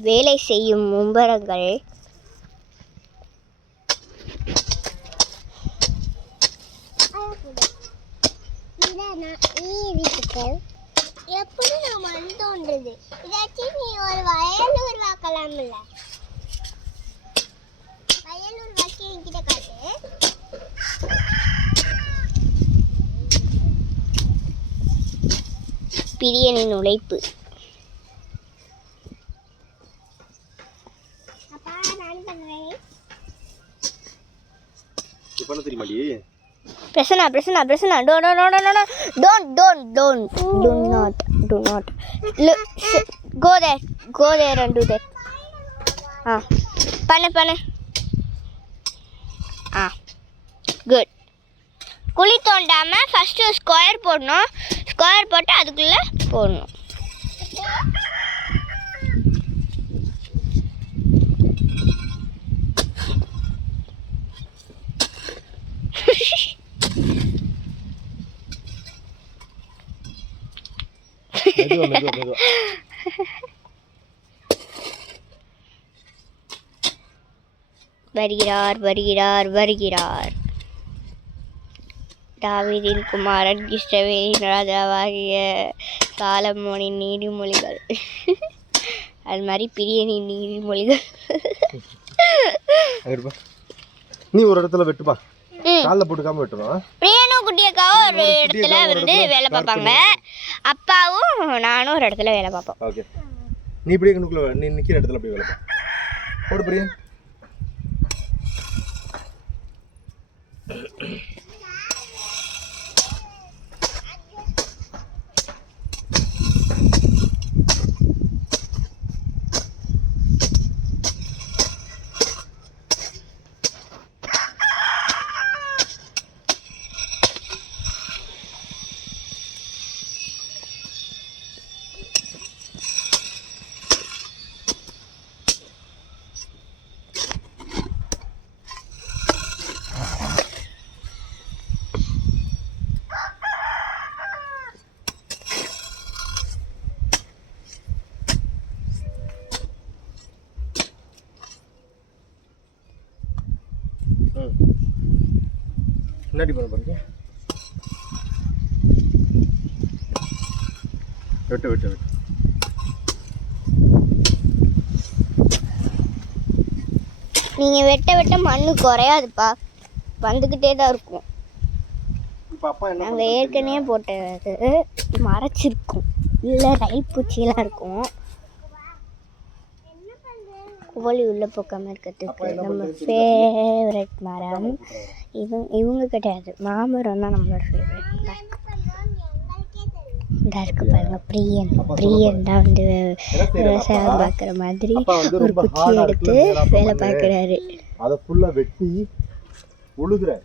வேலை செய்யும் மும்பரங்கள் எப்படி நம்ம தோன்றுது இதாச்சும் நீ ஒரு வயல் உருவாக்கலாம்ல வயல் உருவாக்கி என்கிட்ட காட்டு பிரியனின் உழைப்பு அப்பா நான் பண்ணுறேன் இப்போ என்ன தெரியுமாடி Prasanna do not go there and do that பண்ணு குட் குழி தோண்டாம ஃபர்ஸ்ட் ஸ்கொயர் போடணும் ஸ்கொயர் போட்டு அதுக்குள்ள போடணும் மெதுவா. வருகிறார் தாவீதின் குமாரன் கிறிஸ்துவின் ராஜாவாகிய சாலமோனின் நீதிமொழிகள் அது மாதிரி பிரியனின் நீதிமொழிகள் நீ ஒரு இடத்துல வெட்டுப்பா கால்ல போட்டுக்காம வெட்டணும் பிரியனும் குட்டியக்காவும் ஒரு இடத்துல வந்து வேலை பார்ப்பாங்க அப்பாவும் நானும் ஒரு இடத்துல வேலை பார்ப்போம் ஓகே நீ இப்படியே கண்ணுக்குள்ள நீ நிக்கிற இடத்துல அப்படியே வேலை பா போடு பிரியன் என்னடி பண்ண போறீங்க வெட்டு நீங்கள் வெட்ட மண்ணு குறையாதுப்பா வந்துக்கிட்டே தான் இருக்கும் நாங்கள் ஏற்கனவே போட்டது மறைச்சிருக்கோம் இல்லை ரயில் பூச்சியெல்லாம் இருக்கும் கோழி உள்ள போக்காமல் இருக்கிறதுக்கு நம்ம ஃபேவரட் மரம் இவங்க கிடையாது மாமரம் தான் நம்மளோட ஃபேவரட் இதாக இருக்கு பாருங்க பிரியன் தான் வந்து விவசாயம் பார்க்குற மாதிரி ஒரு குச்சி எடுத்து வேலை பார்க்குறாரு அதை ஃபுல்லாக வெட்டி உழுதுறா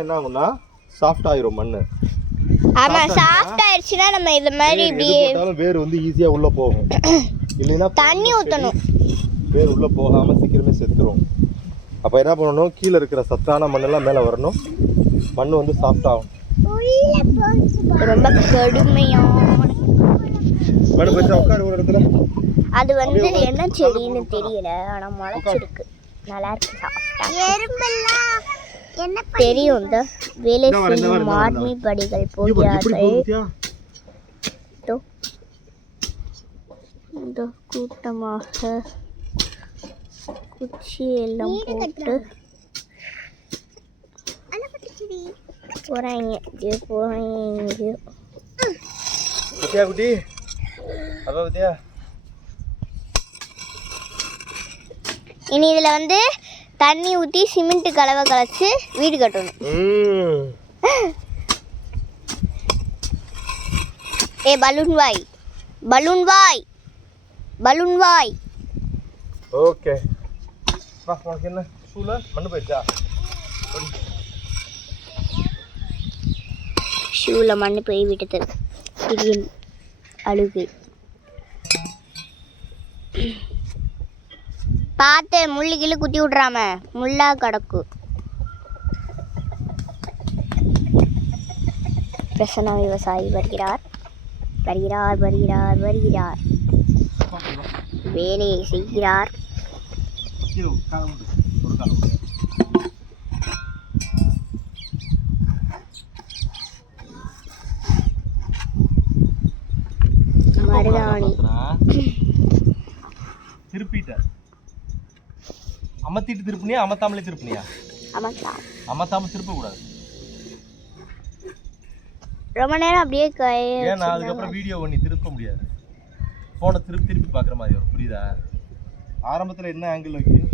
என்ன ஆகும்னா சாஃப்ட் ஆயிரும் மண் ஆமாம் சாஃப்ட் ஆயிடுச்சுன்னா நம்ம இது மாதிரி இப்படியே வேர் வந்து ஈஸியாக உள்ளே போகும் இல்லைன்னா தண்ணி ஊற்றணும் வேர் உள்ளே போகாமல் சீக்கிரமே செத்துரும் அப்போ என்ன பண்ணணும் கீழே இருக்கிற சத்தான மண்ணெல்லாம் மேலே வரணும் மண் வந்து சாஃப்ட் ஆகும் ரொம்ப கடுமையான உட்காரு ஒரு இடத்துல அது வந்து என்ன செடின்னு தெரியல ஆனா முளைச்சிருக்கு நல்லா இருக்கு சாப்பிட்டா தெரியும் இந்த வேலை செய்யும் மார்மி படிகள் போகிறார்கள் இந்த கூட்டமாக குச்சி எல்லாம் போட்டு போறாங்க குட்டி அதான் குட்டியா இனி இதுல வந்து தண்ணி ஊற்றி சிமெண்ட் கலவை கலச்சு வீடு கட்டணும் ஏ பலூன் வாய் ஓகே வா உனக்கு என்ன ஷூல மண்ணு போயிடுச்சா ஷூல மண்ணு போய் விட்டது பிரியன் அழுகு பார்த்து முள்ளு கிளு குத்தி விட்றாம முள்ளா கிடக்கு பிரசன்னா விவசாயி வருகிறார் வேலையை செய்கிறார். கீழே காலை விடு. ஒரு காலை விடு. மருதாணி திருப்பிட்ட அமர்த்திட்டு திருப்பினியா அமர்த்தாமலே திருப்பினியா? அமர்த்தலாம். அமர்த்தாம திருப்ப கூடாது. ரொம்ப நேரம் அப்படியே ஏன்னா அதுக்கப்புறம் வீடியோ பண்ணி திருப்ப முடியாது. போனை திருப்பி திருப்பி பார்க்குற மாதிரி வரும். புரியுதா? ஆரம்பத்தில் என்ன ஆங்கிள் வைக்கணும்?